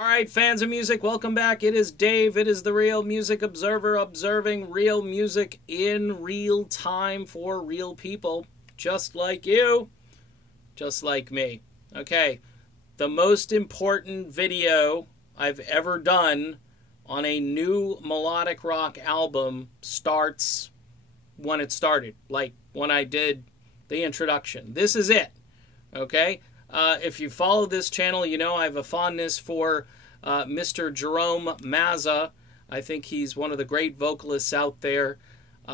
All right, fans of music, welcome back. It is Dave. It is the Real Music Observer, observing real music in real time for real people, just like you, just like me. Okay, the most important video I've ever done on a new melodic rock album starts when it started, like when I did the introduction. This is it, okay? If you follow this channel, you know I have a fondness for Mr. Jerome Mazza. I think he's one of the great vocalists out there.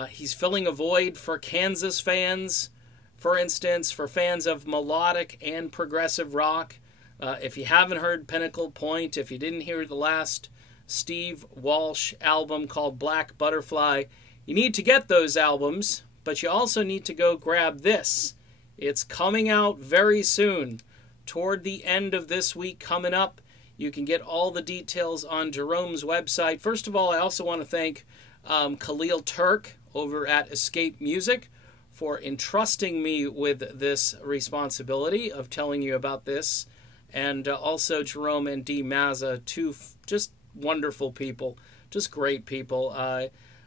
He's filling a void for Kansas fans, for instance, for fans of melodic and progressive rock. If you haven't heard Pinnacle Point, if you didn't hear the last Steve Walsh album called Black Butterfly, you need to get those albums, but you also need to go grab this. It's coming out very soon, toward the end of this week coming up. You can get all the details on Jerome's website. First of all, I also want to thank Khalil Turk over at Escape Music for entrusting me with this responsibility of telling you about this. And also Jerome and D. Mazza, two just wonderful people, just great people.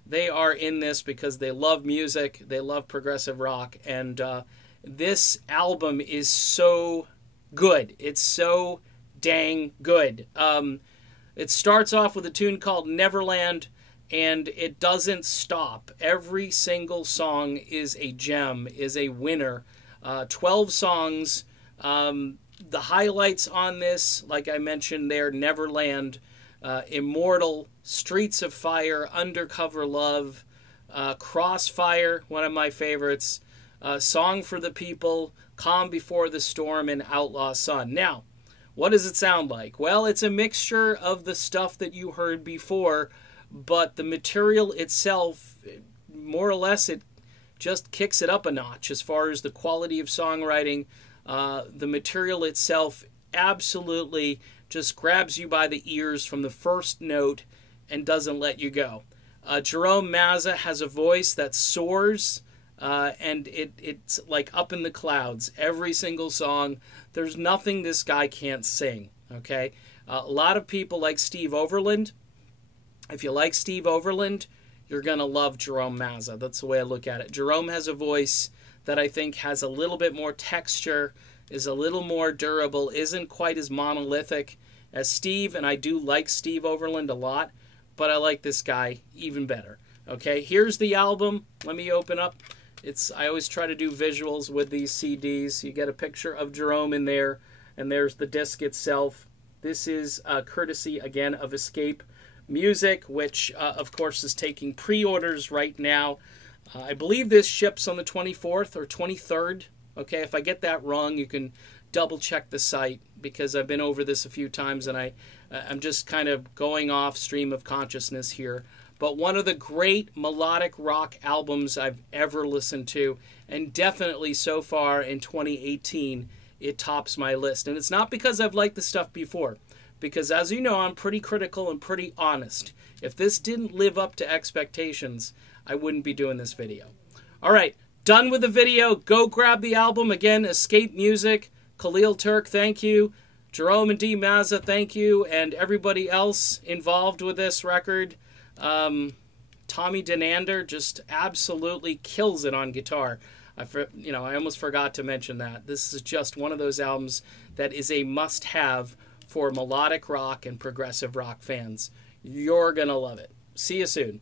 They are in this because they love music, they love progressive rock, and this album is so good. It's so dang good. It starts off with a tune called Neverland, and it doesn't stop. Every single song is a gem, is a winner. 12 songs. The highlights on this, like I mentioned there, Neverland, Immortal, Streets of Fire, Undercover Love, Crossfire, one of my favorites, Song for the People, Calm Before the Storm, and Outlaw Sun. Now, what does it sound like? Well, it's a mixture of the stuff that you heard before, but the material itself, more or less, it just kicks it up a notch as far as the quality of songwriting. The material itself absolutely just grabs you by the ears from the first note and doesn't let you go. Jerome Mazza has a voice that soars, and it's like up in the clouds. Every single song, there's nothing this guy can't sing, okay? A lot of people like Steve Overland. If you like Steve Overland, you're going to love Jerome Mazza. That's the way I look at it. Jerome has a voice that I think has a little bit more texture, is a little more durable, isn't quite as monolithic as Steve, and I do like Steve Overland a lot, but I like this guy even better. Okay, here's the album. Let me open up. I always try to do visuals with these CDs. You get a picture of Jerome in there, and there's the disc itself. This is courtesy, again, of Escape Music, which, of course, is taking pre-orders right now. I believe this ships on the 24th or 23rd. Okay, if I get that wrong, you can double-check the site, because I've been over this a few times, and I'm just kind of going off stream of consciousness here. But one of the great melodic rock albums I've ever listened to, and definitely so far in 2018, it tops my list. And it's not because I've liked the stuff before, because as you know, I'm pretty critical and pretty honest. If this didn't live up to expectations, I wouldn't be doing this video. All right, done with the video. Go grab the album. Again, Escape Music. Khalil Turk, thank you. Jerome and D. Mazza, thank you. And everybody else involved with this record. Tommy Denander just absolutely kills it on guitar. I almost forgot to mention that. This is just one of those albums that is a must-have for melodic rock and progressive rock fans. You're going to love it. See you soon.